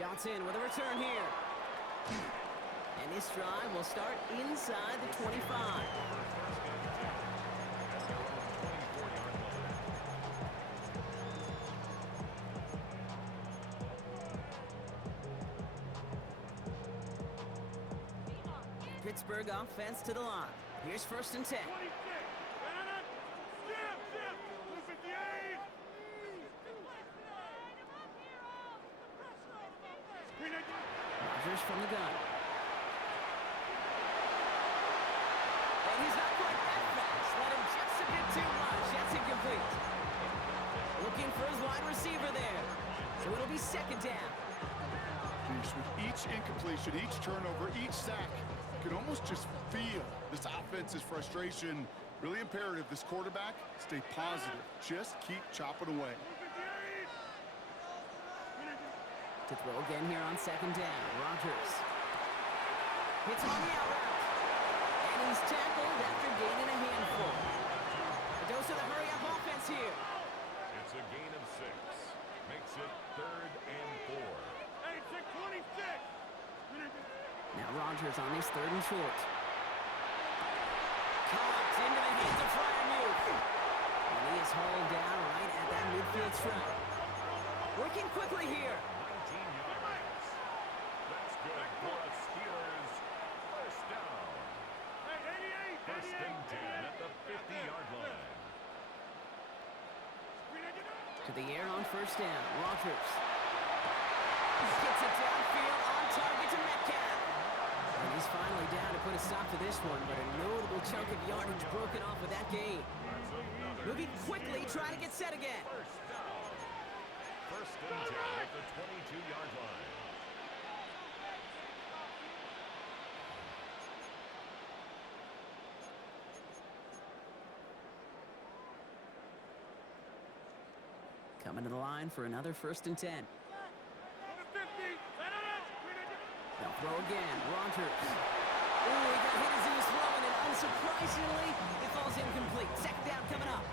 Johnson with a return here. And this drive will start inside the 25. Pittsburgh offense to the line. Here's 1st and 10. Rodgers from the gun. And he's not quite that fast. Let him just a bit too much. That's incomplete. Looking for his wide receiver there. So it'll be 2nd down. With each incompletion, each turnover, each sack, you can almost just feel this offense's frustration. Really imperative this quarterback stay positive. Just keep chopping away. To throw again here on 2nd down. Rodgers hits on the out route. And he's tackled after gaining a handful. A dose of the hurry-up offense here. It's a gain of 6. Makes it 3rd and 4. Hey, 26! Now Rodgers on his 3rd and short. Caught into the hands of Freiermuth. And he is hauled down right at that midfield stripe. Working quickly here. 19 yards. That's good for a Steelers 1st down. 1st and 10 at the 50-yard line. To the air on 1st down. Rodgers gets it downfield on target to Metcalf. And he's finally down to put a stop to this one, but a notable chunk of yardage broken off with that gain. Moving quickly, trying to get set again. 1st down. 1st and 10 at the 22-yard line. Coming to the line for another 1st and 10. They'll throw again. Rodgers. Ooh, he got hit as he was throwing, and unsurprisingly, it falls incomplete. 2nd down coming up.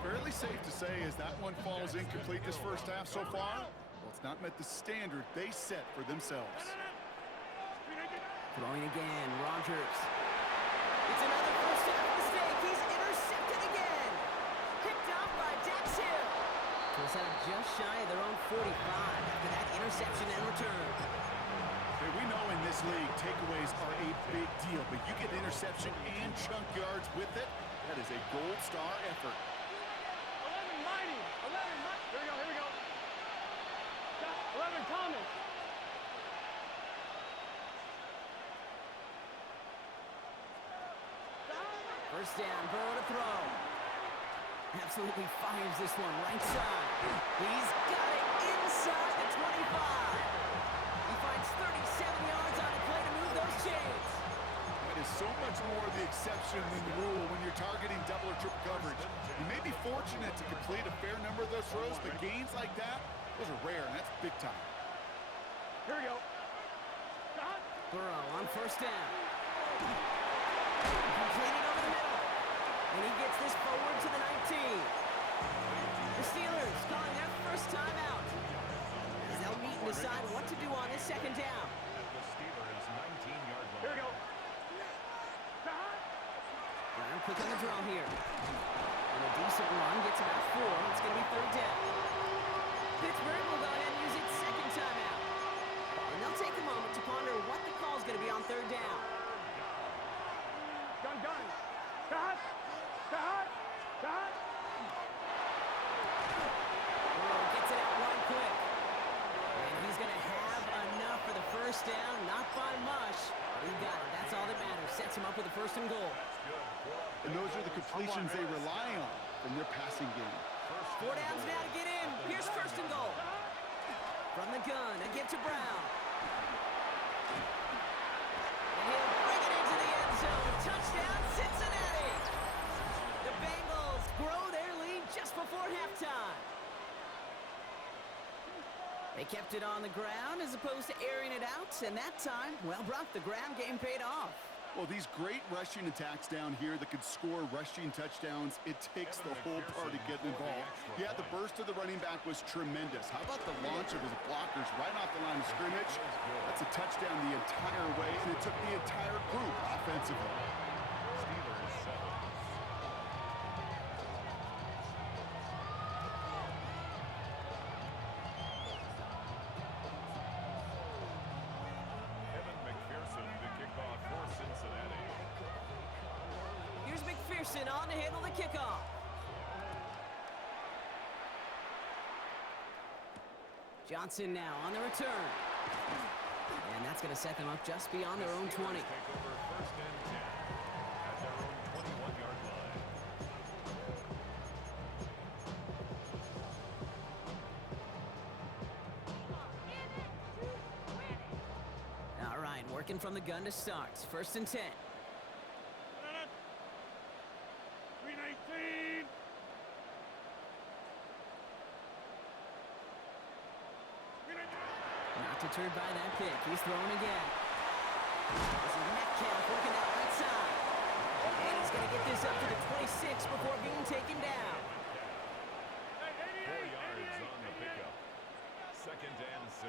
Fairly safe to say as that one falls incomplete this 1st half so far, well, it's not met the standard they set for themselves. Throwing again. Rodgers. It's another 1st half mistake. He's intercepted again. Picked off by Dax Hill. So set up just shy of their own 45 after that interception and return. Hey, we know in this league, takeaways are a big deal, but you get interception and chunk yards with it, that is a gold star effort. 11 mighty. 11 mighty. Here we go. 11 Thomas. First down, Burrow to throw. Absolutely fires this one right side. He's got it inside the 25. He finds 37 yards on the play to move those chains. That is so much more the exception than the rule when you're targeting double or triple coverage. You may be fortunate to complete a fair number of those throws, but gains like that, those are rare, and that's big time. Here we go. Burrow on 1st down. Completed over the middle. And he gets this forward to the 19. The Steelers calling their 1st time out. As they'll meet and decide what to do on this 2nd down. At the Steelers' 19-yard line. Here we go. Brown quick on the draw here. And a decent run gets about 4. It's going to be 3rd down. Pittsburgh will go ahead and use its 2nd timeout. And they'll take a moment to ponder what the call is going to be on 3rd down. Gun. Cut. Burrow gets it out right quick. And he's going to have enough for the 1st down. Not by much, but he got it. That's all that matters. Sets him up with a 1st and goal. And those are the completions they rely on from their passing game. 4 downs now to get in. Here's 1st and goal. From the gun, again to Brown. And he'll bring it into the end zone. Touchdown, Cincinnati. The Bengals grow their lead just before halftime. They kept it on the ground as opposed to airing it out, and that time, well, Brock, the ground game paid off. Well, these great rushing attacks down here that could score rushing touchdowns, it takes the whole party getting involved. Yeah, the burst of the running back was tremendous. How about the launch of his blockers right off the line of scrimmage? That's a touchdown the entire way, and it took the entire group offensively. Steelers 7. Evan McPherson to kick off for Cincinnati. Here's McPherson on to handle the kickoff. Johnson now on the return. And that's going to set them up just beyond their own 20. Take over first and 10 at their own 21-yard line. All right, working from the gun to start. First and 10. 319. Not deterred by that pick. He's throwing again. This is Metcalf working out right side. And he's going to get this up to the 26 before being taken down. 4 yards on the pickup. Second and 6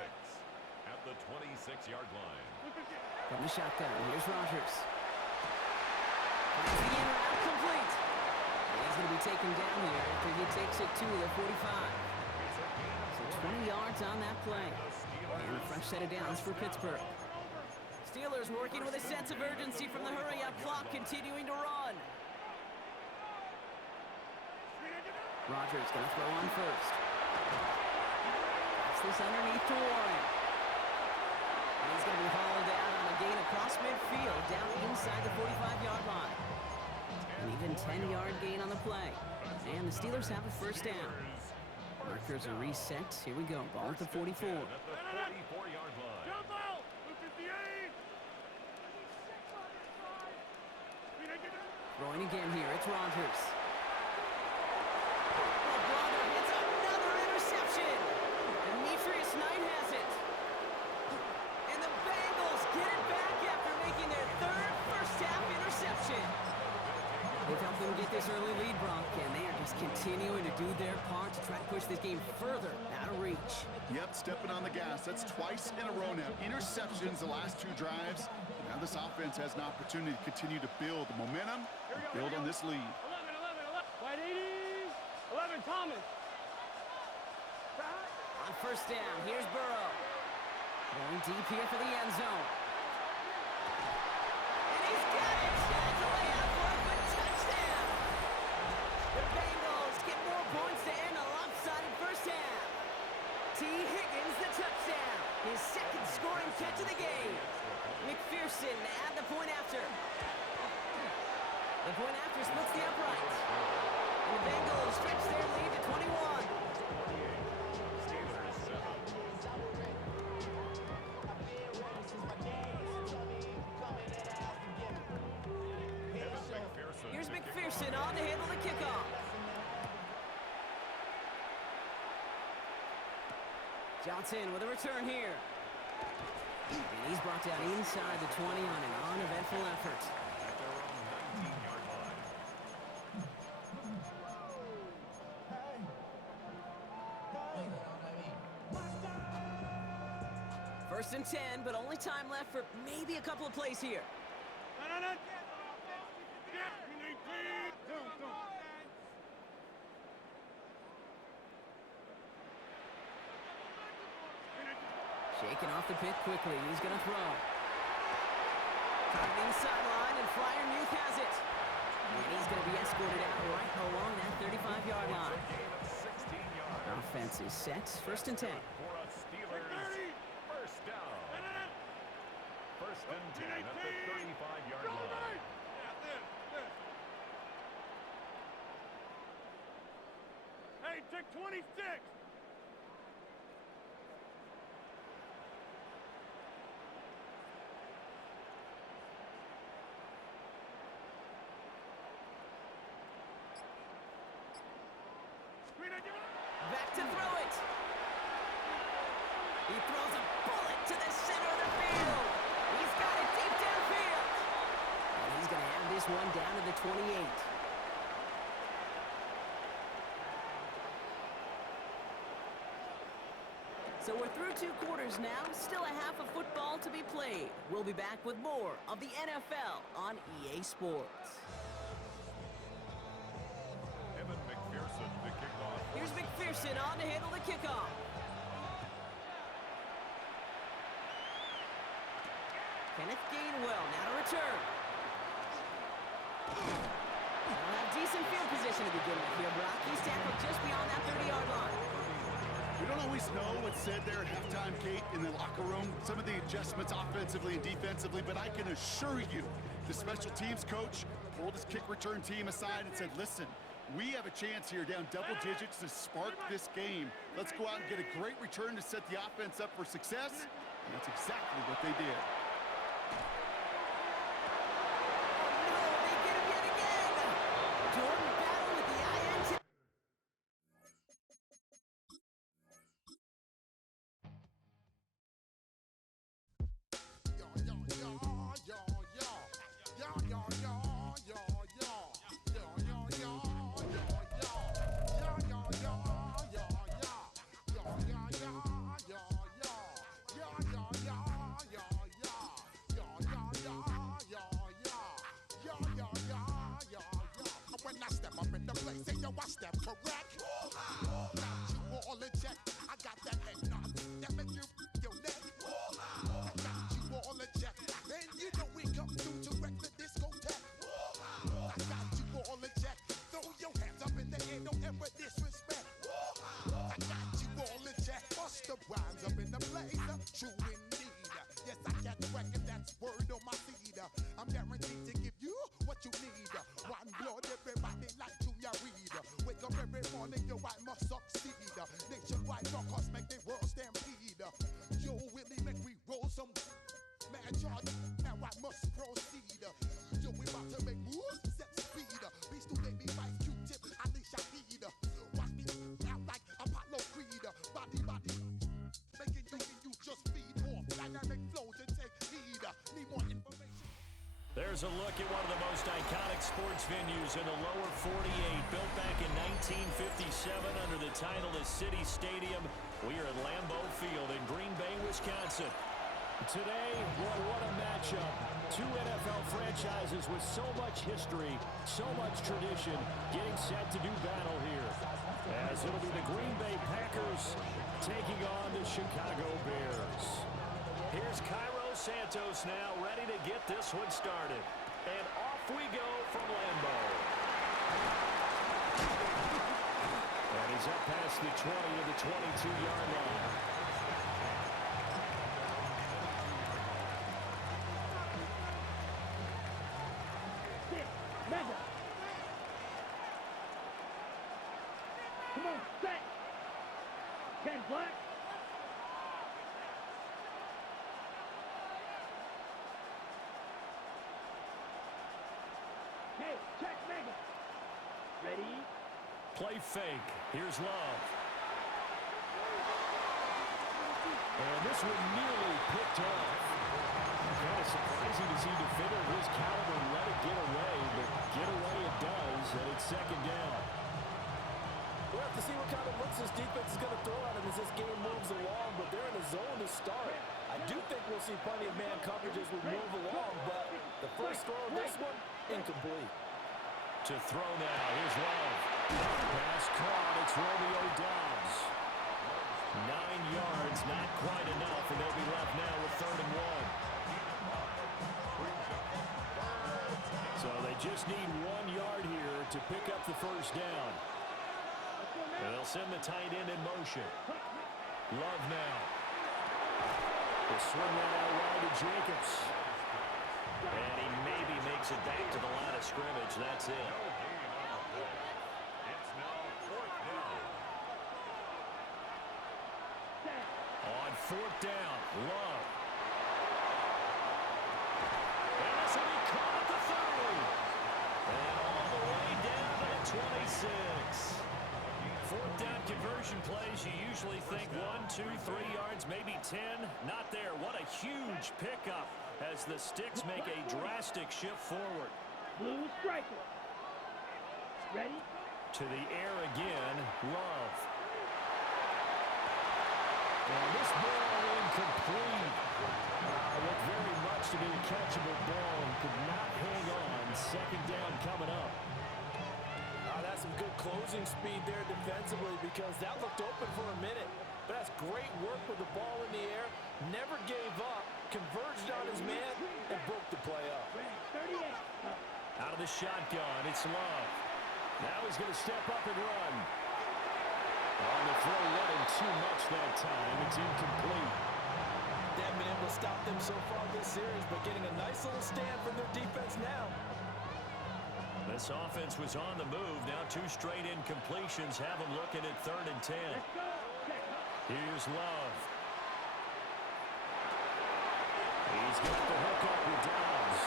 at the 26-yard line. From the shotgun, here's Rodgers. Finds the in route complete. And he's going to be taken down here after he takes it to the 45. So 20 yards on that play. And a fresh set of downs for Pittsburgh. Steelers working with a sense of urgency from the hurry-up clock, continuing to run. Rodgers going to throw on first. Pass this underneath to Warren. And he's going to be hauled down on a gain across midfield, down inside the 45-yard line. An even 10-yard gain on the play. And the Steelers have a first down. Markers are reset. Here we go. Ball at the 44. At the 44-yard line. Jump out. 58. Throwing again here. It's Rodgers. Oh, brother, it's another interception. Demetrius Knight has it. And the Bengals get it back after making their third first-half interception. They've helped them get this early lead, Brock, and they are just continuing to do their part to try to push this game further out of reach. Yep, stepping on the gas. That's twice in a row now. Interceptions the last 2 drives. Now this offense has an opportunity to continue to build the momentum and build on this lead. 11, 11, 11. White 80s. 11, Thomas. On first down, here's Burrow. Going deep here for the end zone. And he's got it! That's a layup for a good touchdown! The Bengals get more points to end a lopsided first half. T. Higgins the touchdown. His second scoring catch of the game. McPherson at the point after. The point after splits the uprights. And the Bengals stretch their lead to 21. Steelers 7. Evan McPherson. Here's McPherson on to handle the kickoff. Johnson with a return here. And he's brought down inside the 20 on an uneventful effort. At their own 19-yard line. First and 10, but only time left for maybe a couple of plays here. Shaking off the pit quickly. He's going to throw. Targeting the sideline, and Flyer Muth has it. And he's going to be escorted out right along that 35-yard line. Gain of 16 yards. Offense is set. First and 10. For a Steelers first down. First and 10 at the 35-yard line. Hey, take 26. Back to throw it. He throws a bullet to the center of the field. He's got it deep downfield. this one down to the 28. So we're through 2 quarters now. Still a half of football to be played. We'll be back with more of the NFL on EA Sports. McPherson to kick off. Here's McPherson on to handle the kickoff. Kenneth Gainwell now to return. They'll have decent field position to begin with here, Brock. He's tackled just beyond that 30-yard line. We don't always know what's said there at halftime, Kate, in the locker room. Some of the adjustments offensively and defensively, but I can assure you the special teams coach pulled his kick return team aside and said, listen, we have a chance here down double digits to spark this game. Let's go out and get a great return to set the offense up for success. And that's exactly what they did. I step correct. Got you all in check. I got that eggnog that make you your neck. I got you all in check. And you know we come through to wreck the discotheque. I got you all in check. Throw your hands up in the air, don't ever disrespect. I got you all in check. Bust the rhymes up in the blazer. True indeed. Yes, I got wreck and that's word on my seed. I'm guaranteed to give you what you need. One blood, everybody like Junior Reed. Wake up every morning, yo, I must succeed. Nationwide rockers make the world stampede. Yo, Willie, make we roll some mad charge. Now I must proceed. Yo, we about to make moves, set speed. Beast to baby, Vice Q-tip, Alicia Heed. Watch me out like Apollo Creed. Body, making you just feed off. Dynamic flows and take heed. Need more information. There's a look at one of the most iconic sports venues in the lower 48. Built back in 1957 under the title of City Stadium. We are at Lambeau Field in Green Bay, Wisconsin. Today, what a matchup. 2 NFL franchises with so much history, so much tradition, getting set to do battle here. As it'll be the Green Bay Packers taking on the Chicago Bears. Here's Cairo Santos now, ready to get this one started. And off we go from Lambeau. And he's up past the 20 to the 22-yard line. Mega. Come on, set. Ken Black. Hey, check Mega. Ready? Play fake. Here's Love. And this one nearly picked off. Kind of surprising to see a defender of his caliber let it get away, but get away it does, and it's second down. We'll have to see what kind of looks this defense is going to throw at him as this game moves along, but they're in a zone to start. I do think we'll see plenty of man coverage as we move along, but the first throw of this one, incomplete. To throw now, here's Love. Pass caught, it's Romeo Doubs. 9 yards, not quite enough, and they'll be left now with 3rd and 1. So they just need 1 yard here to pick up the first down. And they'll send the tight end in motion. Love now. They'll swing that out wide to Jacobs. And he maybe makes it back to the line of scrimmage. That's it. It's now 4th down. On 4th down, Love. And this will be caught at the 30. And all the way down to the 26. 4th down conversion plays, you usually think 1, 2, 3 yards, maybe 10. Not there. What a huge pickup as the Sticks make a drastic shift forward. Blue striker. Ready? To the air again, Love. And this ball incomplete. Looked very much to be a catchable ball and could not hang on. Second down coming up. That's some good closing speed there defensively because that looked open for a minute. But that's great work with the ball in the air. Never gave up, converged on his man, and broke the play up. 38. Out of the shotgun, it's Love. Now he's going to step up and run. On the throw, running too much that time. It's incomplete. They haven't been able to stop them so far this series, but getting a nice little stand from their defense now. This offense was on the move. Now 2 straight incompletions have them looking at 3rd and 10. Here's Love. He's got the hook up with Dobbs.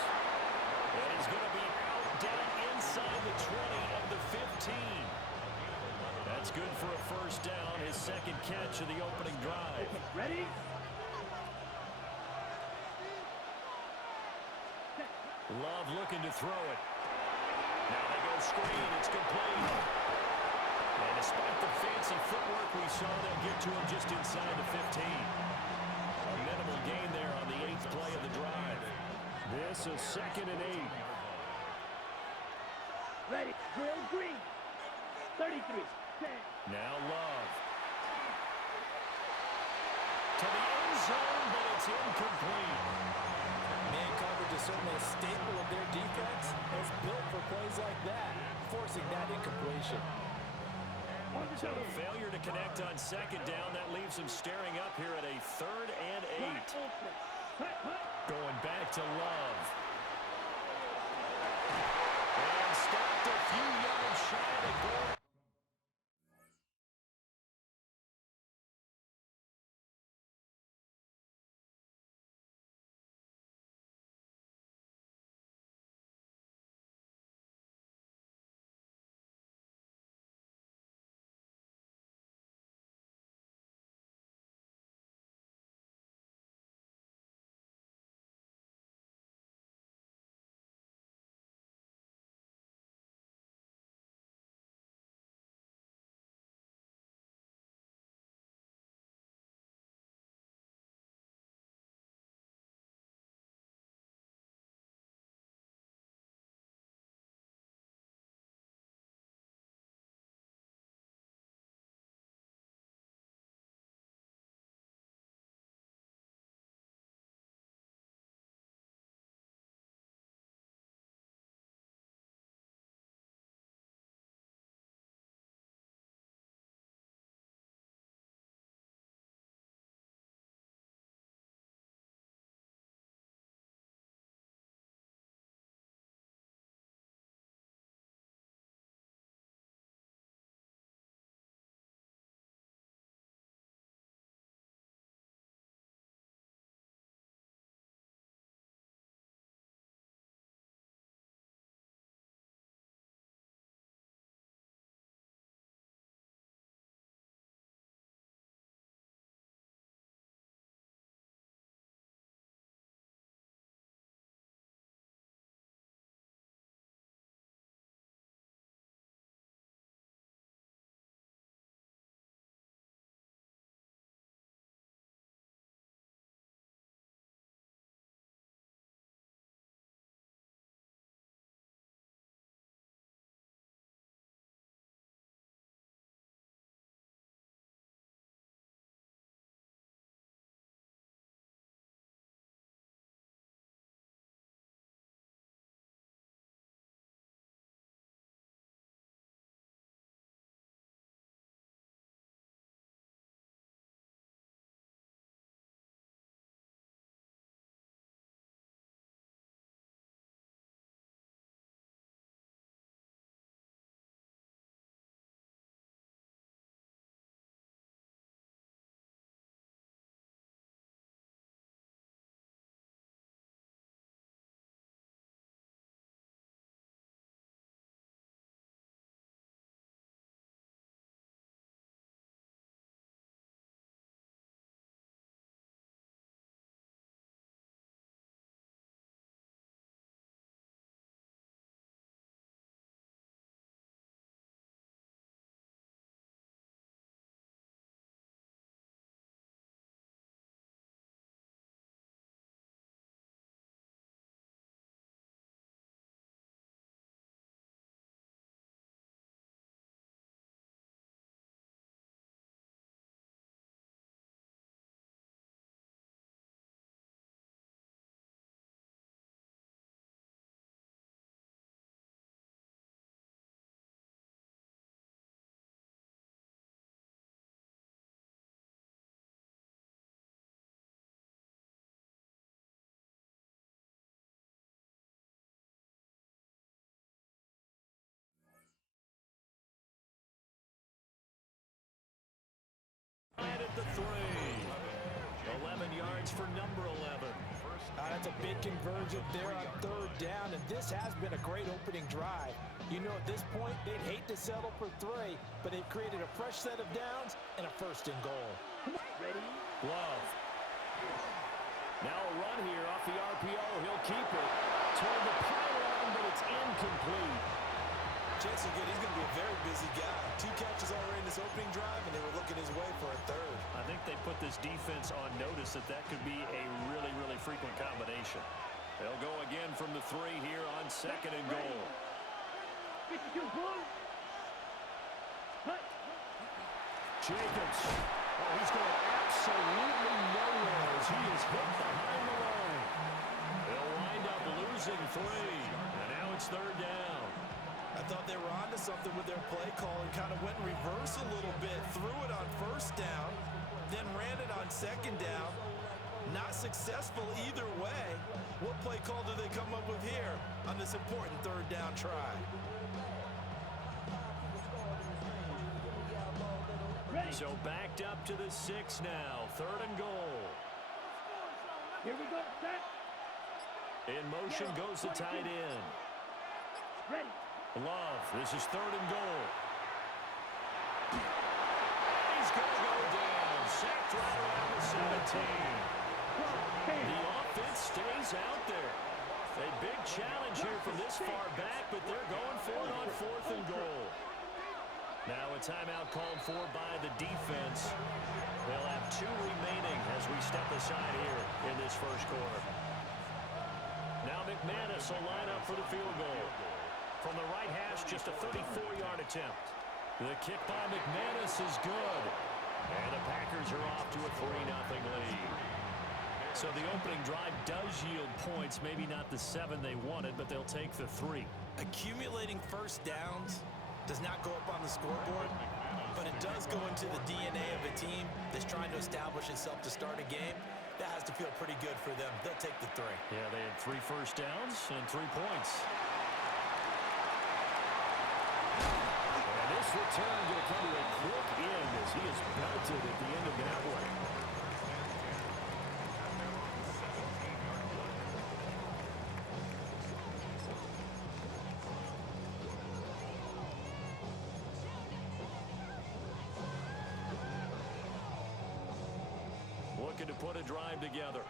And he's going to be out down inside the 20 of the 15. That's good for a first down, his second catch of the opening drive. Ready? Love looking to throw it. Now they go screen. It's complete. And despite the fancy footwork we saw, they'll get to him just inside the 15. A minimal gain there on the 8th play of the drive. This is 2nd and 8. Ready? Drill green. 33. 10. Now Love. To the end zone, but it's incomplete. Man coverage is certainly a staple of their defense. It's built for plays like that, forcing that incompletion. So the failure to connect on 2nd down, that leaves them staring up here at a 3rd and 8. Going back to Love. And stopped a few yards shy of the goal. the 3. 11 yards for number 11. That's a big conversion there on third down, and this has been a great opening drive. You know, at this point, they'd hate to settle for 3, but they've created a fresh set of downs and a 1st and goal. Ready? Love. Now a run here off the RPO. He'll keep it toward the pylon, but it's incomplete. Chances are good he's going to be a very busy guy. 2 catches already in this opening drive, and they were looking his way for a 3rd. I think they put this defense on notice that that could be a really, really frequent combination. They'll go again from the 3 here on 2nd and goal. 52 blue. Jacobs. Oh, he's going absolutely nowhere as he is hit behind the line. They'll wind up losing 3, and now it's 3rd down. I thought they were onto something with their play call and kind of went in reverse a little bit. Threw it on 1st down, then ran it on 2nd down. Not successful either way. What play call do they come up with here on this important 3rd down try? So backed up to the 6 now. 3rd and goal. Here we go. Set. In motion goes the tight end. Ready. Love. This is 3rd and goal. He's going to go down. Sacked right around the 17. The offense stays out there. A big challenge here from this far back, but they're going for it on 4th and goal. Now a timeout called for by the defense. They'll have 2 remaining as we step aside here in this 1st quarter. Now McManus will line up for the field goal. From the right hash, just a 34-yard attempt. The kick by McManus is good. And the Packers are off to a 3-0 lead. So the opening drive does yield points, maybe not the 7 they wanted, but they'll take the 3. Accumulating 1st downs does not go up on the scoreboard, but it does go into the DNA of a team that's trying to establish itself to start a game. That has to feel pretty good for them. They'll take the 3. Yeah, they had 3 first downs and 3 points. And this return going to come to a quick end as he is belted at the end of that one. Looking to put a drive together.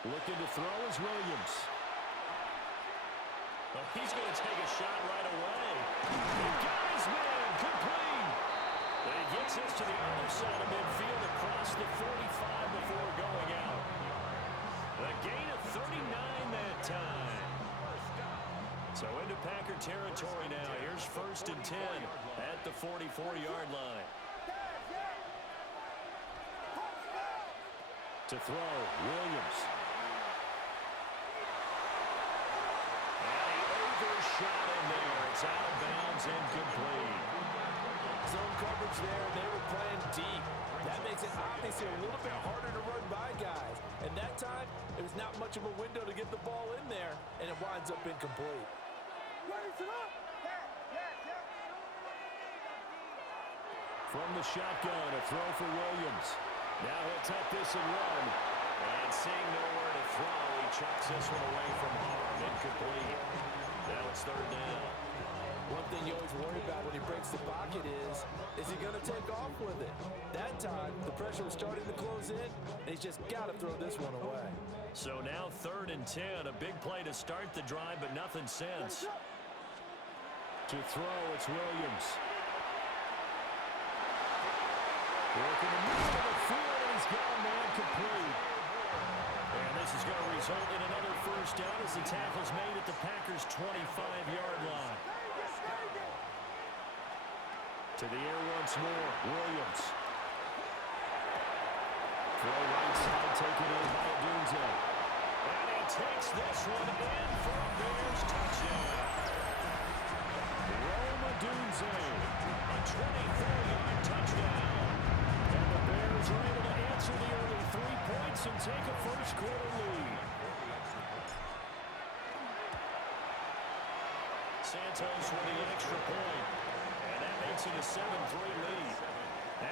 Looking to throw is Williams. Well, he's going to take a shot right away. He got his man complete. And he gets us to the other side of midfield across the 45 before going out. A gain of 39 that time. So into Packer territory now. Here's 1st and 10 at the 44-yard line. To throw, Williams. And he overshot in there. It's out of bounds and complete. Zone coverage there, and they were playing deep. That makes it obviously a little bit harder to run by guys. And that time, there was not much of a window to get the ball in there, and it winds up incomplete. From the shotgun, a throw for Williams. Now he'll tuck this and run. And seeing nowhere to throw, he chucks this one away from harm. Incomplete. Now it's 3rd down. One thing you always worry about when he breaks the pocket is he going to take off with it? That time, the pressure was starting to close in, and he's just got to throw this one away. So now 3rd and 10, a big play to start the drive, but nothing since. To throw, it's Williams. Working the middle of the field, and he's gone man complete. And this is going to result in another 1st down as the tackle's made at the Packers' 25-yard line. To the air once more, Williams. Throw right side, taken in by Odunze. And he takes this one in for a Bears touchdown. Rome Odunze, a 24-yard touchdown. And the Bears are able to answer the early 3 points and take a 1st quarter lead. Santos with the extra point. And that makes it a 7-3 lead.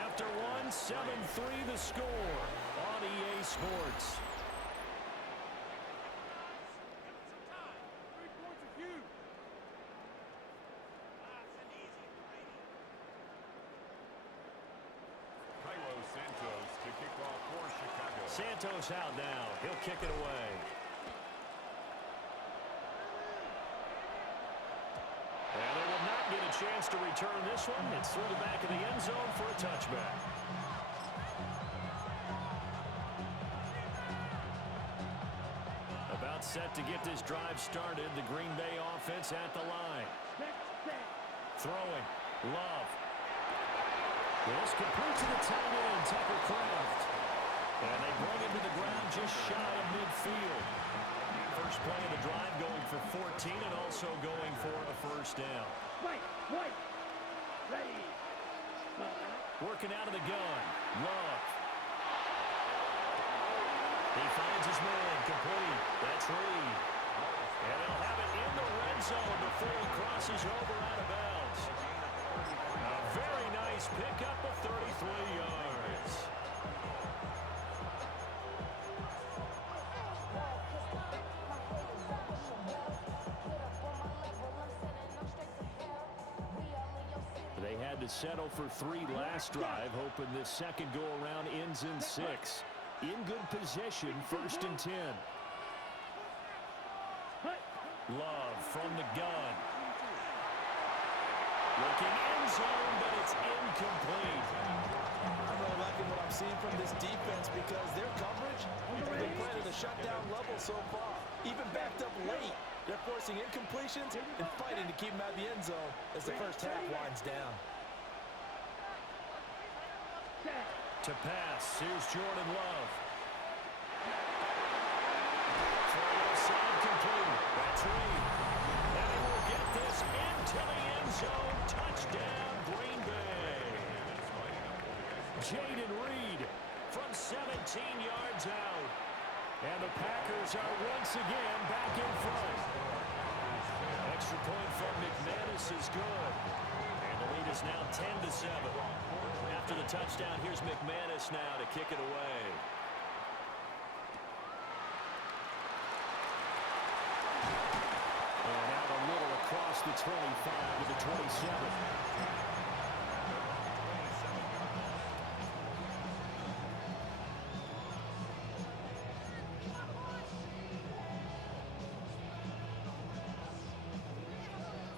After one, 7-3 the score on EA Sports. Santos to kick off for Chicago. Santos out now. He'll kick it away. And they will not get a chance to return this one. It's through the back of the end zone for a touchback. About set to get this drive started. The Green Bay offense at the line. Throwing. Love. This complete to the tight end, Tucker Kraft. And they bring him to the ground just shy of midfield. First play of the drive going for 14 and also going for a first down. Ready. Working out of the gun. Love. He finds his man. Complete. That's Reed. And they'll have it in the red zone before he crosses over out of bounds. A very nice pickup of 33 yards. They had to settle for 3 last drive, hoping this second go-around ends in 6. In good position, 1st and 10. Love from the gun. Looking end zone, but it's incomplete. I'm really liking what I'm seeing from this defense because their coverage has been playing at a shutdown level so far. Even backed up late, they're forcing incompletions and fighting to keep them out of the end zone as the first half winds down. To pass, here's Jordan Love. Throw inside complete. That's Reed. And he will get this into the end zone. Touchdown, Green Bay. Jaden Reed from 17 yards out. And the Packers are once again back in front. Extra point from McManus is good. And the lead is now 10-7. After the touchdown, here's McManus now to kick it away. And out a little across the 25 to the 27.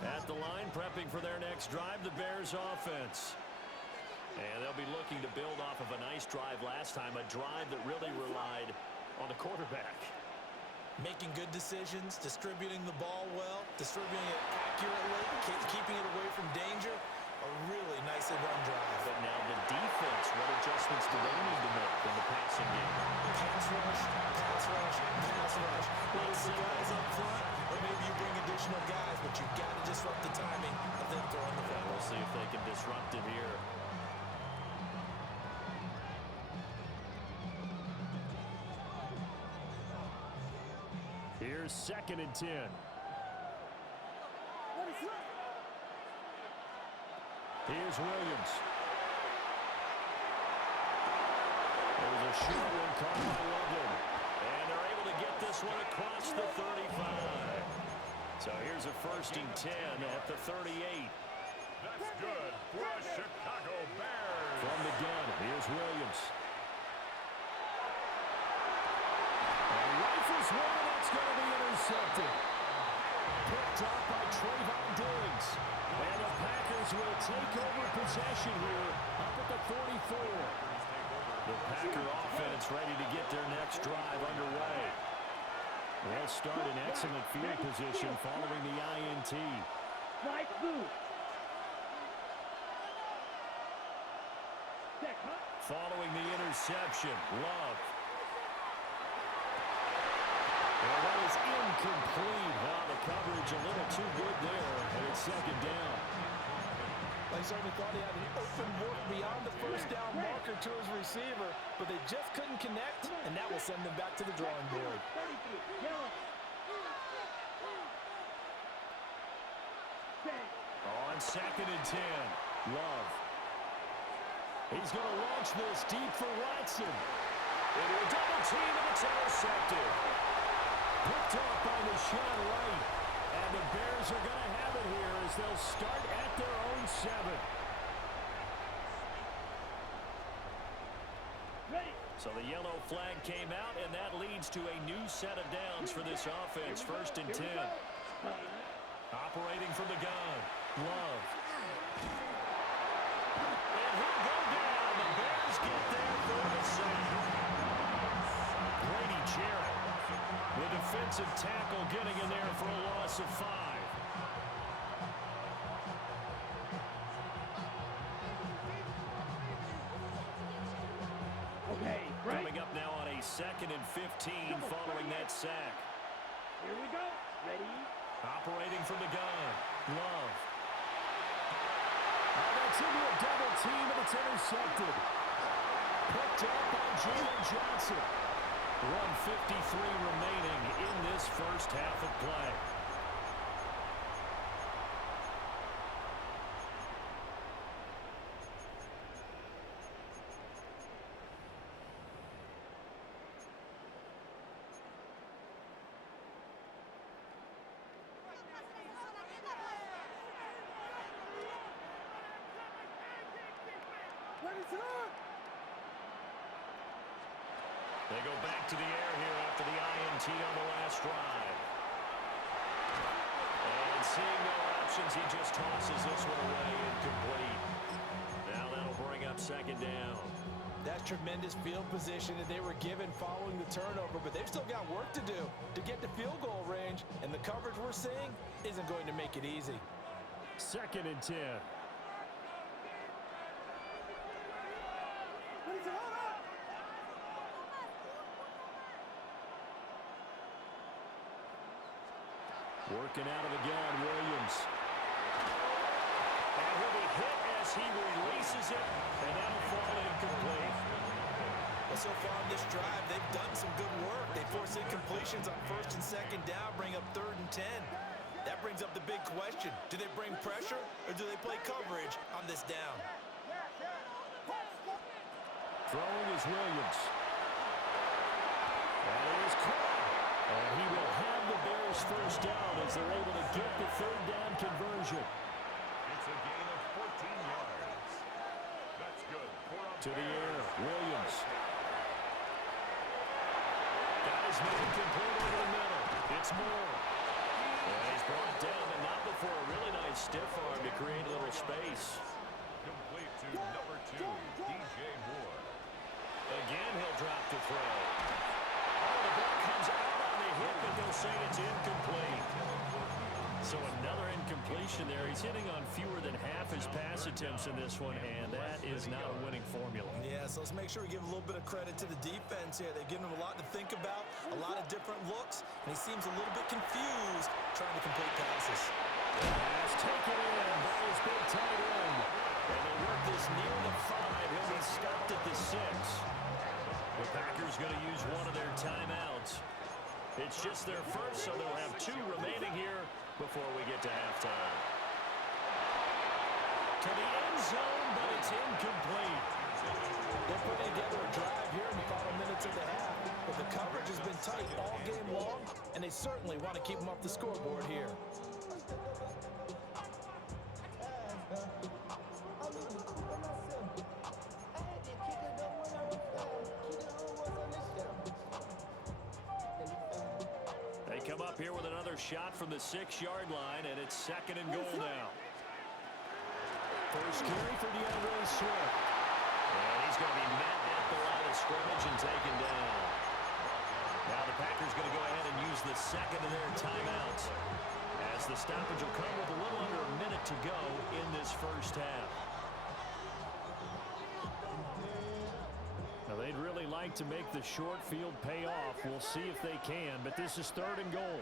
At the line, prepping for their next drive, the Bears offense. And they'll be looking to build off of a nice drive last time, a drive that really relied on the quarterback. Making good decisions, distributing the ball well, distributing it accurately, keeping it away from danger. A really nicely run drive. But now the defense, what adjustments do they need to make in the passing game? Pass rush, pass rush, pass rush. Whether it's the guys up front, or maybe you bring additional guys, but you've got to disrupt the timing of them throwing the football. We'll see if they can disrupt it here. Here's 2nd and 10. Here's Williams. There's a short one caught by Loveland. And they're able to get this one across the 35. So here's a 1st and 10 at the 38. That's good for a Chicago Bears. From the gun, here's Williams. Rifles one, and that's going to be intercepted. Picked up by Trayvon Diggs. And the Packers will take over possession here up at the 44. The Packer offense ready to get their next drive underway. They'll start in excellent field position following the INT. Following the interception, Love. Well, that is incomplete. Well, the coverage a little too good there, and it's 2nd down. They certainly thought he had an open look beyond the first down marker to his receiver, but they just couldn't connect, and that will send them back to the drawing board. second and 10. Love. He's going to launch this deep for Watson. Into a double team, and it's intercepted. Picked off by the shot right. And the Bears are going to have it here as they'll start at their own 7. So the yellow flag came out, and that leads to a new set of downs for this offense. First and 10. Operating from the gun. Love. And he'll go down. The Bears get there for the sack. Grady Jarrett, the defensive tackle, getting in there for a loss of 5. Coming up now on a 2nd and 15 following that sack. Here we go. Ready? Operating from the gun. Love. Oh, that's into a double team, and it's intercepted. Picked up by Jalen Johnson. 1:53 remaining in this first half of play. They go back to the air here after the INT on the last drive. And seeing no options, he just tosses this one away incomplete. Now that'll bring up 2nd down. That's tremendous field position that they were given following the turnover, but they've still got work to do to get to field goal range, and the coverage we're seeing isn't going to make it easy. 2nd and 10. Working out of the gun, Williams. And he'll be hit as he releases it, and that'll fall incomplete. Well, so far on this drive, they've done some good work. They force incompletions on 1st and 2nd down, bring up 3rd and 10. That brings up the big question. Do they bring pressure, or do they play coverage on this down? Throwing is Williams. That is caught. And he will have the Bears first down as they're able to get the 3rd down conversion. It's a gain of 14 yards. That's good. To the air, Williams. Got his man complete over the middle. It's Moore. And he's brought down, but not before a really nice stiff arm to create a little space. Complete to number 2, DJ Moore. Again, he'll drop the throw. Oh, the ball comes out on the hit, but they'll say it's incomplete. So another incompletion there. He's hitting on fewer than half his pass attempts in this one, and that is not a winning formula. Yeah, so let's make sure we give a little bit of credit to the defense here. They've given him a lot to think about, a lot of different looks, and he seems a little bit confused trying to complete passes. Pass taken in by his big tight end. And they work this near the 5. He'll be stopped at the 6. The Packers going to use one of their timeouts. It's just their first, so they'll have 2 remaining here before we get to halftime. To the end zone, but it's incomplete. They're putting together a drive here in the final minutes of the half, but the coverage has been tight all game long, and they certainly want to keep them off the scoreboard here. Come up here with another shot from the 6-yard line, and it's 2nd and goal now. First carry for DeAndre Swift. And he's going to be met at the line of scrimmage and taken down. Now the Packers going to go ahead and use the 2nd of their timeouts, as the stoppage will come with a little under a minute to go in this first half. Now, they'd really like to make the short field pay off. We'll see if they can, but this is 3rd and goal.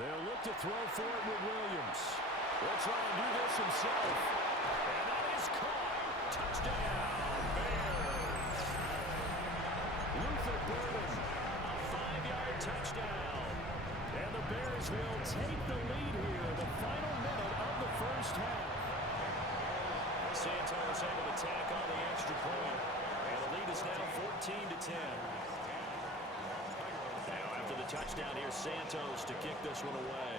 They'll look to throw for it with Williams. Will try and do this himself. And that is caught. Touchdown, Bears. Luther Burden, a 5-yard touchdown. And the Bears will take the lead here in the final minute of the first half. Santos able to tack on the extra point. And the lead is now 14-10. Now after the touchdown, here's Santos to kick this one away.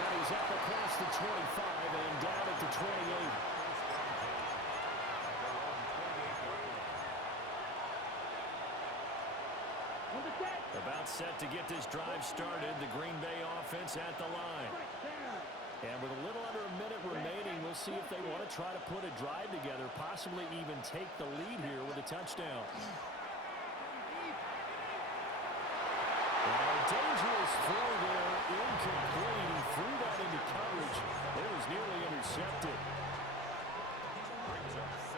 And he's up across the 25 and down at the 28. About set to get this drive started. The Green Bay offense at the line. And with a little under a minute remaining, we'll see if they want to try to put a drive together, possibly even take the lead here with a touchdown. And a dangerous throw there, incomplete. He threw that into coverage. It was nearly intercepted.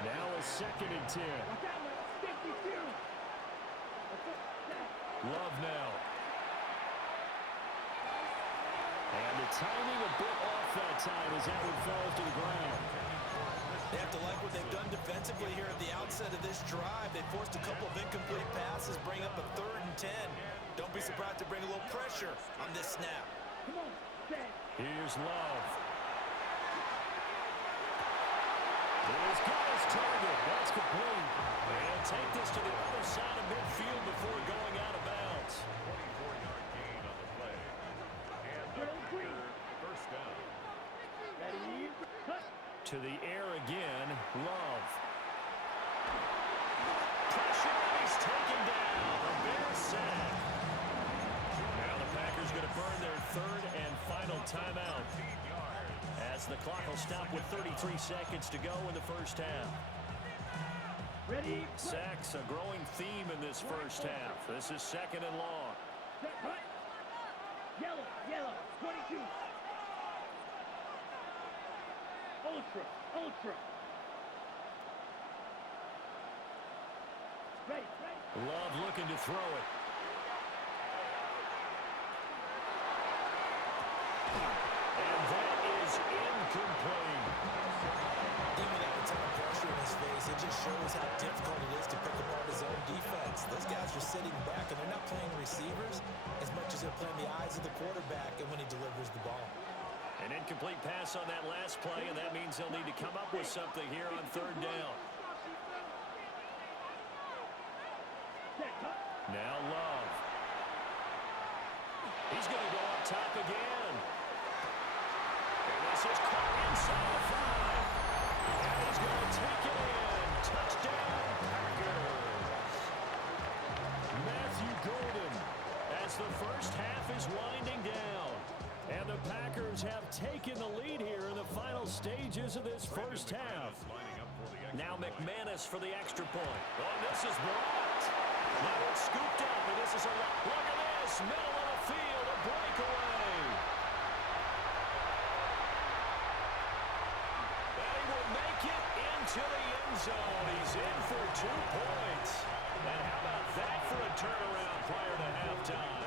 Now a 2nd and 10. Love now. And the timing a bit off that time as that one falls to the ground. They have to like what they've done defensively here at the outset of this drive. They forced a couple of incomplete passes, bring up a 3rd and 10. Don't be surprised to bring a little pressure on this snap. Here's Love. He's got his target. That's complete. And take this to the other side of midfield before going out of bounds. 24-yard gain on the play. And the kicker, first down. To the air again, Love. Pressure, and he's taken down. A Bears sack. Now the Packers going to burn their 3rd and final timeout, as the clock will stop with 33 seconds to go in the first half. Ready? Sacks, a growing theme in this first half. This is 2nd and long. Yellow, 22. Ultra. Ready. Love looking to throw it. And that is incomplete. Even without a ton of pressure in his face, it just shows how difficult it is to pick apart his own defense. Those guys are sitting back, and they're not playing receivers as much as they're playing the eyes of the quarterback and when he delivers the ball. An incomplete pass on that last play, and that means they'll need to come up with something here on 3rd down. Now Love. He's going to go up top again. And this is caught inside the 5. And he's going to take it in. Touchdown, Packers. Matthew Golden, as the first half is winding down. And the Packers have taken the lead here in the final stages of this first half. Now McManus for the extra point. Oh, this is blocked. Now it's scooped up, and this is a look at this. Middle of the field, a breakaway. And he will make it into the end zone. He's in for 2 points. And how about that for a turnaround prior to halftime?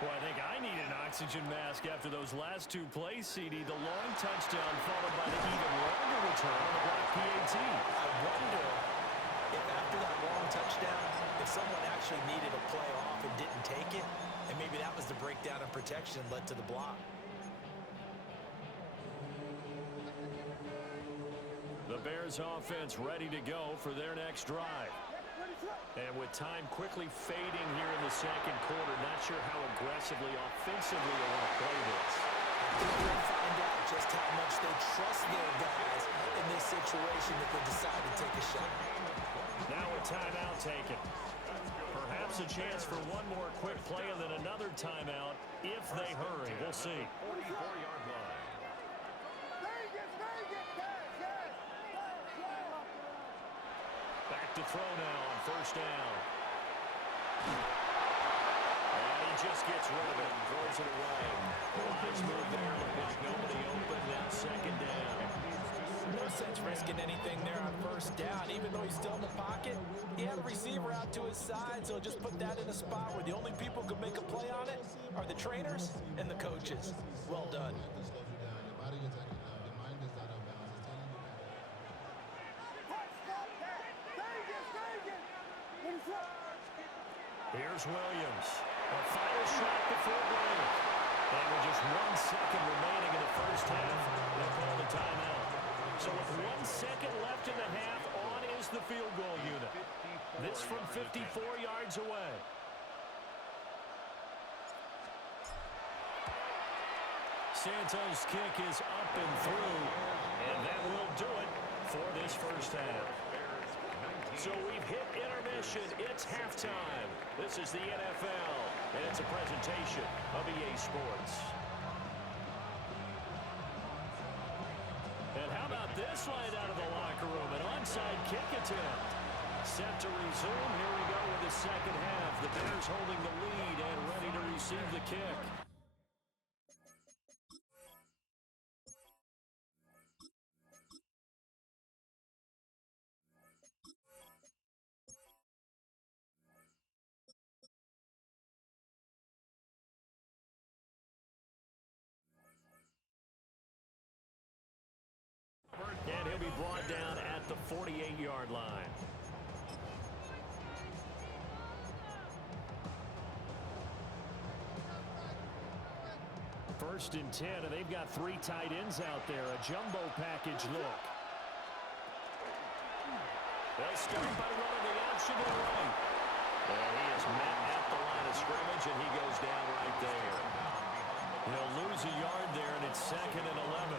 Well, I think I need an oxygen mask after those last 2 plays, CD. The long touchdown followed by the even longer return on the block PAT. I wonder if after that long touchdown, if someone actually needed a play off and didn't take it, and maybe that was the breakdown in protection led to the block. The Bears offense ready to go for their next drive. And with time quickly fading here in the 2nd quarter, not sure how aggressively, offensively they want to play this. I think we'll find out just how much they trust their guys in this situation if they decide to take a shot. Now a timeout taken. Perhaps a chance for one more quick play and then another timeout if they hurry. We'll see. 44-yard line. Back to throw now on 1st down. And he just gets rid of it and throws it away. Wise move there. Looked like nobody open. Now 2nd down. No sense risking anything there on 1st first down. Even though he's still in the pocket, he had a receiver out to his side, so just put that in a spot where the only people who can make a play on it are the trainers and the coaches. Well done. Here's Williams. A final shot before break. And with just 1 second remaining in the first half, they'll call the timeout. So with 1 second left in the half, on is the field goal unit. This from 54 yards away. Santos' kick is up and through, and that will do it for this first half. So we've hit intermission. It's halftime. This is the NFL, and it's a presentation of EA Sports. And how about this line out of the locker room? An onside kick attempt. Set to resume. Here we go with the second half. The Bears holding the lead and ready to receive the kick. And he'll be brought down at the 48-yard line. First and 10, and they've got 3 tight ends out there. A jumbo package look. They'll start by running the option to the right. And he is met at the line of scrimmage, and he goes down right there. He'll lose a yard there, and it's 2nd and 11.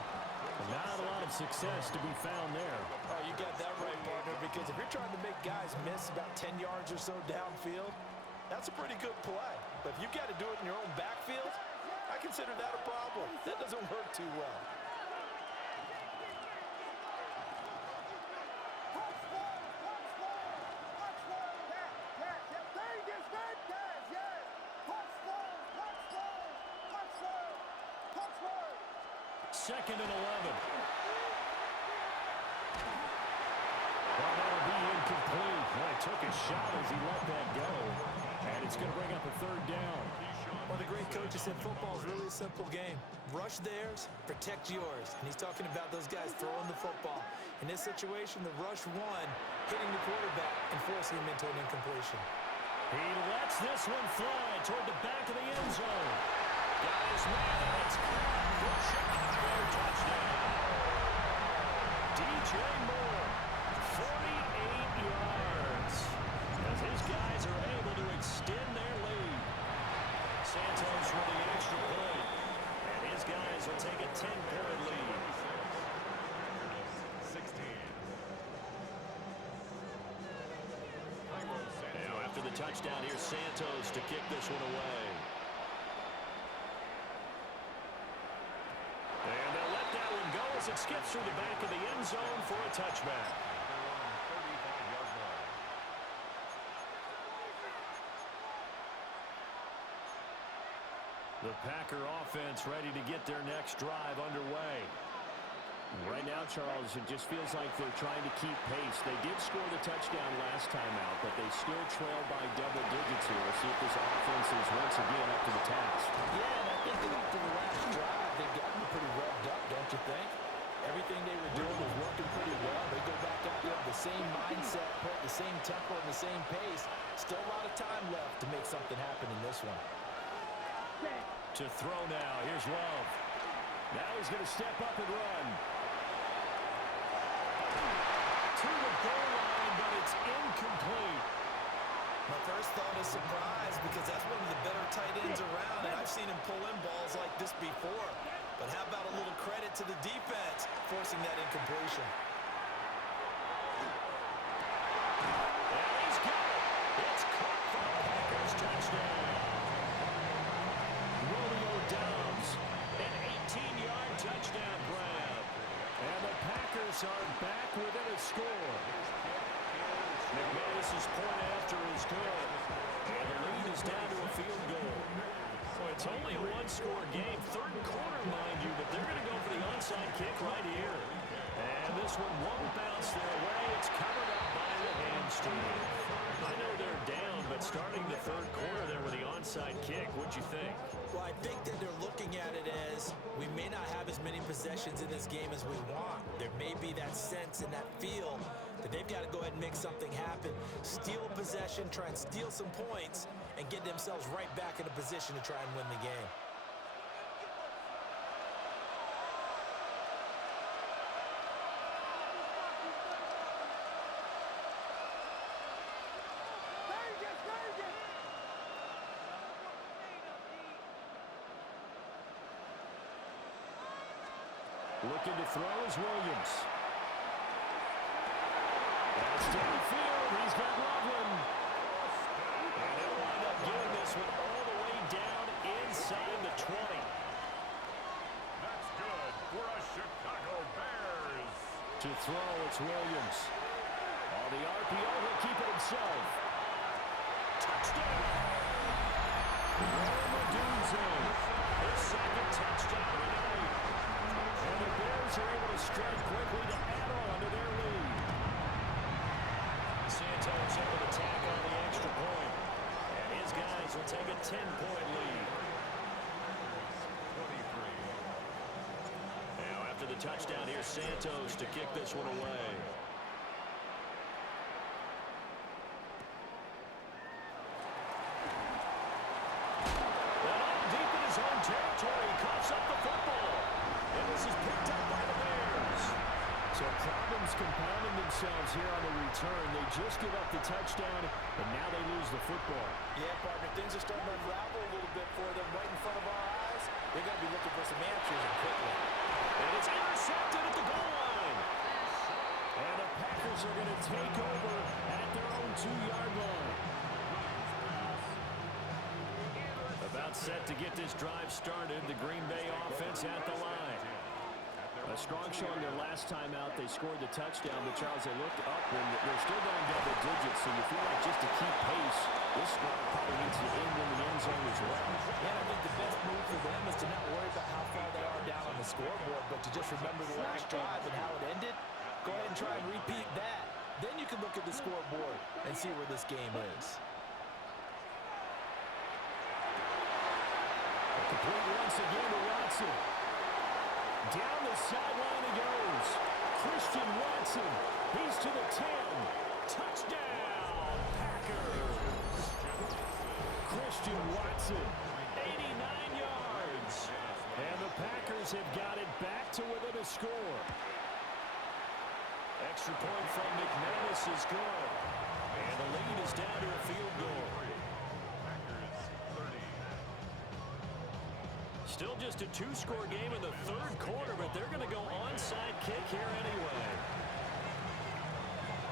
Not a lot of success to be found there. Oh, you got that right, partner, because if you're trying to make guys miss about 10 yards or so downfield, that's a pretty good play. But if you've got to do it in your own backfield, I consider that a problem. That doesn't work too well. Second and 11. Well, that'll be incomplete. Well, he took a shot as he let that go. And it's going to bring up a 3rd down. One of the great coaches said football is really a simple game. Rush theirs, protect yours. And he's talking about those guys throwing the football. In this situation, the rush one, hitting the quarterback and forcing him into an incompletion. He lets this one fly toward the back of the end zone. Got his man, and it's caught for Chicago touchdown. DJ Moore, 48 yards. As his guys are able to extend their lead. Santos with the extra point. And his guys will take a 10-point lead. 16. Now after the touchdown, here's Santos to kick this one away. And they'll let that one go as it skips through the back of the end zone for a touchback. The Packer offense ready to get their next drive underway. Right now, Charles, it just feels like they're trying to keep pace. They did score the touchdown last time out, but they still trail by double digits here. We'll see if this offense is once again up to the task. Yeah, and I think that after the last drive, they've gotten pretty revved up, don't you think? Everything they were doing was working pretty well. They go back out there with the same mindset, put the same tempo and the same pace. Still a lot of time left to make something happen in this one. To throw now. Here's Love. Now he's going to step up and run. To the goal line, but it's incomplete. My first thought is surprise because that's one of the better tight ends around, and I've seen him pull in balls like this before. But how about a little credit to the defense forcing that incompletion? And he's got it. It's caught for the Packers touchdown. Romeo Doubs, an 18-yard touchdown grab. And the Packers are back within a score. McManus's point after is good. And the lead is down to a field goal. So it's only a one-score game. 3rd quarter, mind you, but they're going to go for the onside kick right here. And this one won't bounce their way. It's starting the third quarter there with the onside kick. What'd you think? Well, I think that they're looking at it as we may not have as many possessions in this game as we want. There may be that sense and that feel that they've got to go ahead and make something happen, steal a possession, try and steal some points, and get themselves right back in a position to try and win the game. Looking to throw is Williams. That's downfield. He's got Loveland. And they'll wind up getting this one all the way down inside the 20. That's good for a Chicago Bears. To throw, it's Williams. On the RPO, he'll keep it himself. Touchdown! Rome Odunze. His second touchdown of the night. And the Bears are able to strike quickly to add on to their lead. Santos able to tack on the extra point. And his guys will take a 10-point lead. 23. Now after the touchdown, here's Santos to kick this one away. And all deep in his own territory, he coughs up the football. And this is picked up by the Bears. So problems compounding themselves here on the return. They just give up the touchdown, and now they lose the football. Yeah, partner, things are starting to unravel a little bit for them right in front of our eyes. They're going to be looking for some answers and quickly. And it's intercepted at the goal line. And the Packers are going to take over at their own 2-yard line. About set to get this drive started, the Green Bay offense at the line. A strong showing their last time out. They scored the touchdown, but Charles, they looked up and they're still down double digits, so you feel like just to keep pace, this squad probably needs to end in the end zone as well. And I think the best move for them is to not worry about how far they are down on the scoreboard, but to just remember the last drive and how it ended. Go ahead and try and repeat that. Then you can look at the scoreboard and see where this game is. Complete once again to Watson. Down the sideline he goes. Christian Watson. He's to the 10. Touchdown, Packers. Christian Watson, 89 yards. And the Packers have got it back to within a score. Extra point from McManus is good. And the lead is down to a field goal. Still just a 2-score game in the third quarter, but they're going to go onside kick here anyway.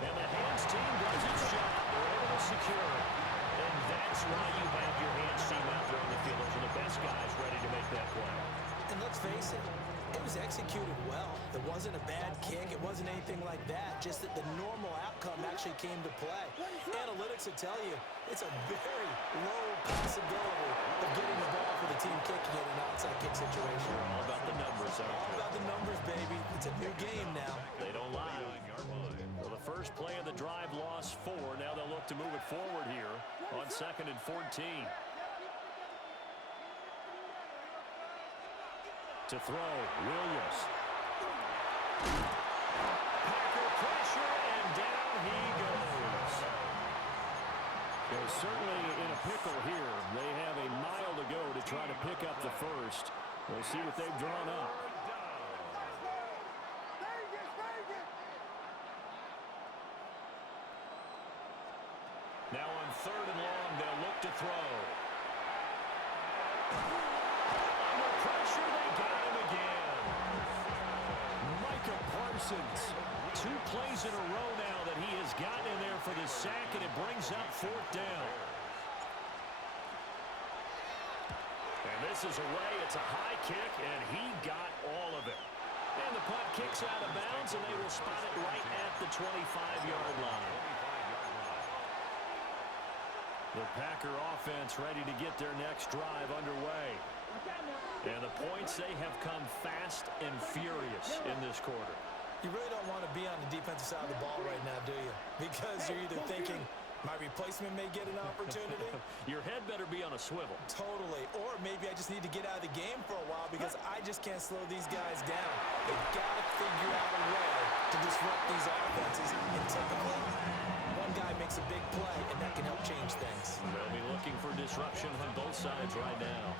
And the hands team does its job. They're able to secure it. And that's why you have your hands team out there on the field. Those are the best guys ready to make that play. And let's face it, it was executed well. It wasn't a bad kick. It wasn't anything like that. Just that the normal outcome actually came to play. Analytics will tell you it's a very low possibility of getting the ball for the team kicking it in an outside kick situation. All about the numbers, huh? All about the numbers, baby. It's a new game now. They don't lie. Well, the first play of the drive lost 4. Now they'll look to move it forward here on 2nd and 14. To throw, Williams. Packer pressure, and down he goes. They're certainly in a pickle here. They have a mile to go to try to pick up the first. We'll see what they've drawn up. Now on 3rd and long, they'll look to throw. Under pressure, they got him again. Micah Parsons. 2 plays in a row now that he has gotten in there for the sack, and it brings up 4th down. And this is away. It's a high kick, and he got all of it. And the punt kicks out of bounds, and they will spot it right at the 25-yard line. The Packer offense ready to get their next drive underway. And the points, they have come fast and furious in this quarter. You really don't want to be on the defensive side of the ball right now, do you? Because you're either thinking, My replacement may get an opportunity. Your head better be on a swivel. Totally. Or maybe I just need to get out of the game for a while because I just can't slow these guys down. They've got to figure out a way to disrupt these offenses. And typically, one guy makes a big play, and that can help change things. They'll be looking for disruption on both sides right now.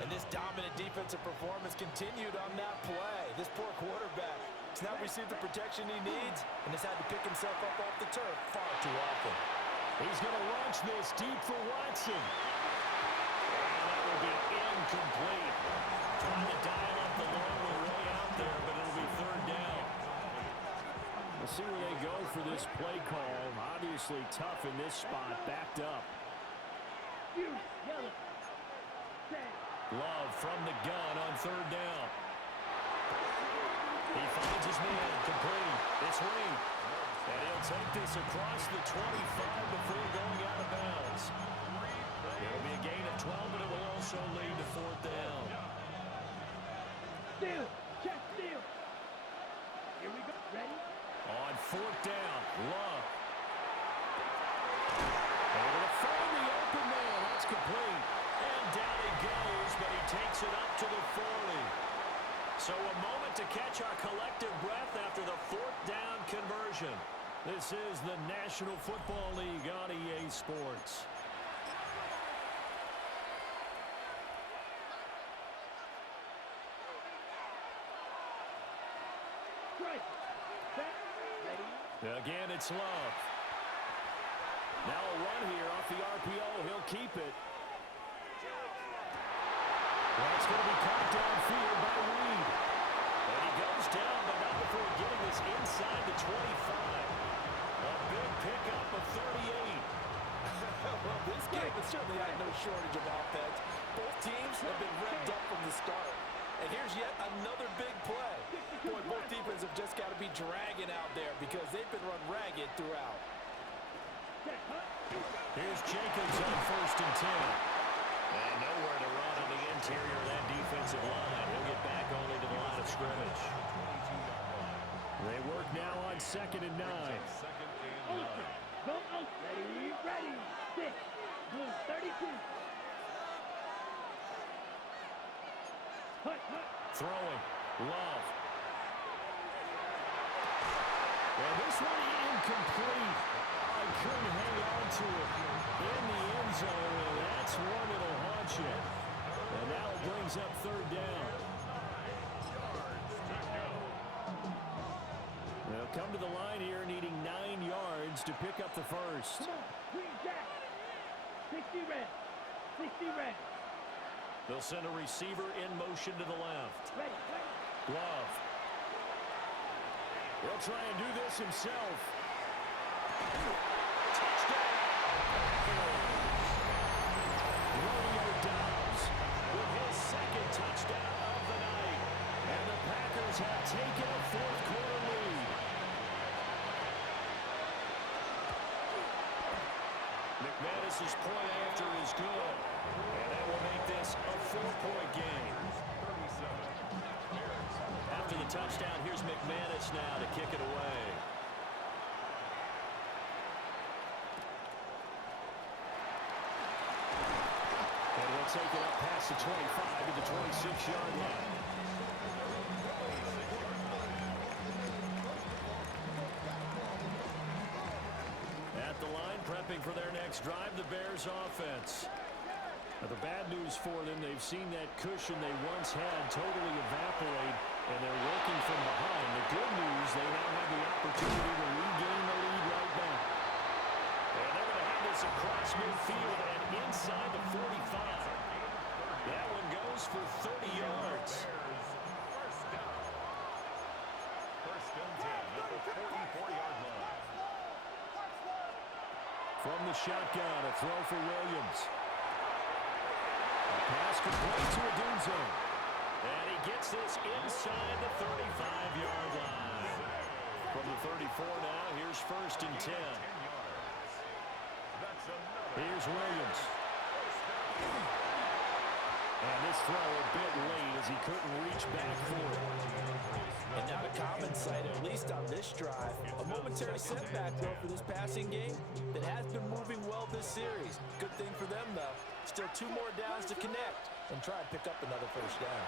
And this dominant defensive performance continued on that play. This poor quarterback has not received the protection he needs and has had to pick himself up off the turf far too often. He's going to launch this deep for Watson. And that will be incomplete. Trying to dial up the long way out there, but it'll be third down. We'll see where they go for this play call. Obviously tough in this spot, backed up. Love from the gun on third down. He finds his man, complete. It's Reed. And he'll take this across the 25 before going out of bounds. It'll be a gain of 12, but it will also lead to fourth down. Steal. Check steal. Here we go. Ready? On fourth down, Love. Able to find the open man. That's complete. And down he goes, but he takes it up to the 40. So a moment to catch our collective breath after the fourth down conversion. This is the National Football League on EA Sports. Again, it's Love. Now a run here off the RPO. He'll keep it. That's going to be caught downfield by Reed. And he goes down, but not before getting this inside the 25. A big pickup of 38. Well, this game has certainly had no shortage of offense. Both teams have been revved up from the start. And here's yet another big play. Boy, both defenses have just got to be dragging out there because they've been run ragged throughout. Here's Jacobs on 1st and 10. And nowhere to run on the interior of that defensive line. He'll get back only to the line of scrimmage. They work now on 2nd and 9. Go out. Ready, ready. 6, blue, 32. Throwing. Love. And this one incomplete. I couldn't hang on to it in the end zone, and that's one that'll haunt you. And now it brings up third down. They'll come to the line here needing 9 yards to pick up the first. Come on, Green Jack. 60 red. 60 red. They'll send a receiver in motion to the left. Ready, ready. Love. He'll try and do this himself. Touchdown! Romeo Doubs with his second touchdown of the night. And the Packers have taken a fourth-quarter lead. McManus's point after is good. And that will make this a 4-point game. After the touchdown, here's McManus now to kick it away. And we'll take it up past the 25 to the 26-yard line. At the line, prepping for their next drive, the Bears offense. Now, the bad news for them, they've seen that cushion they once had totally evaporate, and they're working from behind. The good news, they now have the opportunity to regain the lead right back. And they're going to have this across midfield and inside the 45. That one goes for 30 yards. First and 10 at the 44-yard line. From the shotgun, a throw for Williams. Pass complete to Adunze. And he gets this inside the 35-yard line. From the 34 now, here's 1st and 10. Here's Williams. And this throw a bit late as he couldn't reach back for it. And now to common sight, at least on this drive. A momentary setback, though, for this passing game that has been moving well this series. Good thing for them, though. Still 2 more downs to connect and try and pick up another first down.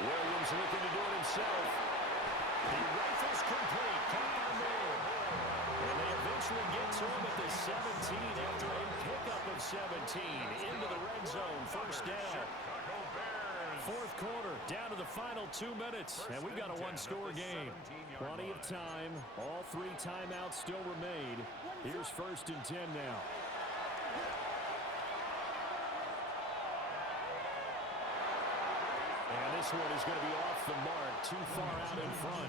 Williams looking to do it himself. He rifles complete. Caught by Moore. And they eventually get to him at the 17 after a pickup of 17 into the red zone. First down. Fourth quarter, down to the final 2 minutes, and we've got a one-score game. Plenty of time. All 3 timeouts still remain. Here's 1st and 10 now. And this one is going to be off the mark, too far out in front.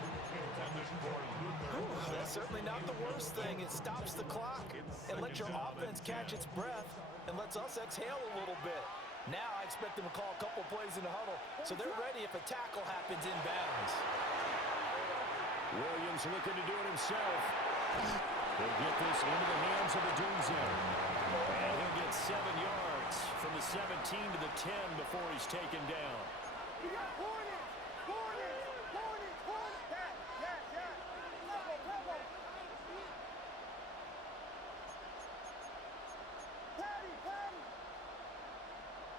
That's certainly not the worst thing. It stops the clock and lets your offense catch its breath and lets us exhale a little bit. Now I expect them to call a couple plays in the huddle, so they're ready if a tackle happens inbounds. Williams looking to do it himself. He'll get this into the hands of the Doomsday. And he'll get 7 yards from the 17 to the 10 before he's taken down. You got Hornets! Hornets! Hornets! Hornets! Yes! Level! Patty!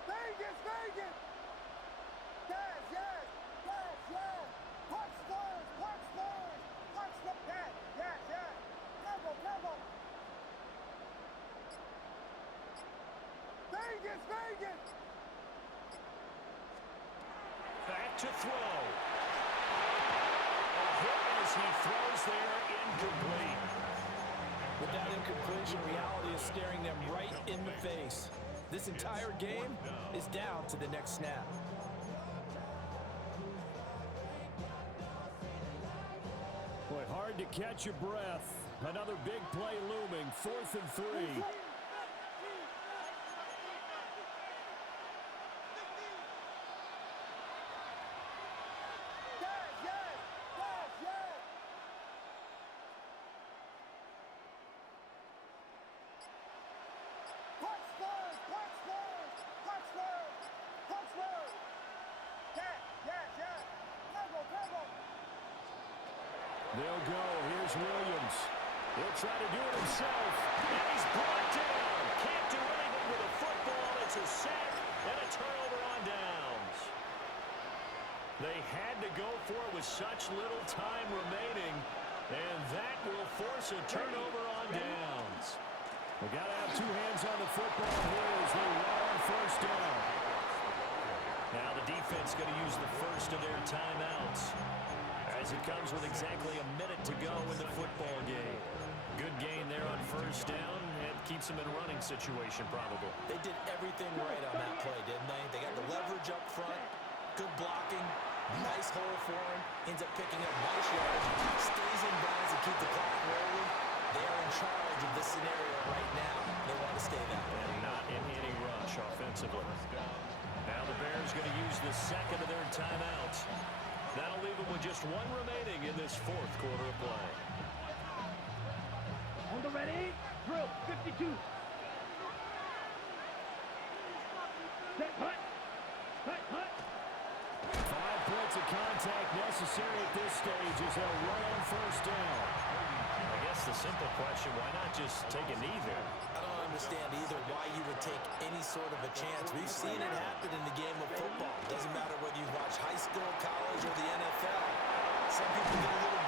Vegas! Yes! Punch Spurs! Yes! Level! Vegas! Back to throw. A hit as he throws there, incomplete. With that incompletion, reality is staring them right in the face. This entire game is down to the next snap. Boy, hard to catch your breath. Another big play looming, 4th and 3. They'll go. Here's Williams. He'll try to do it himself. And he's brought down. Can't do anything with a football. It's a sack and a turnover on downs. They had to go for it with such little time remaining. And that will force a turnover on downs. We got to have 2 hands on the football here as they run on first down. Now the defense going to use the first of their timeouts, as it comes with exactly a minute to go in the football game. Good gain there on first down. It keeps them in a running situation, probably. They did everything right on that play, didn't they? They got the leverage up front, good blocking, nice hole for him, ends up picking up nice yards, stays in bounds to keep the clock rolling. They are in charge of this scenario right now. They want to stay that way. And not in any rush offensively. Now the Bears going to use the second of their timeouts. That'll leave them with just 1 remaining in this 4th quarter of play. On the ready, drill, 52. Set, hut. 5 points of contact necessary at this stage as they'll run on first down. I guess the simple question, why not just take a knee there? I don't understand either why you would take any sort of a chance. We've seen it happen in the game of football. Doesn't matter whether you watch high school, college, or the NFL. Some people get a little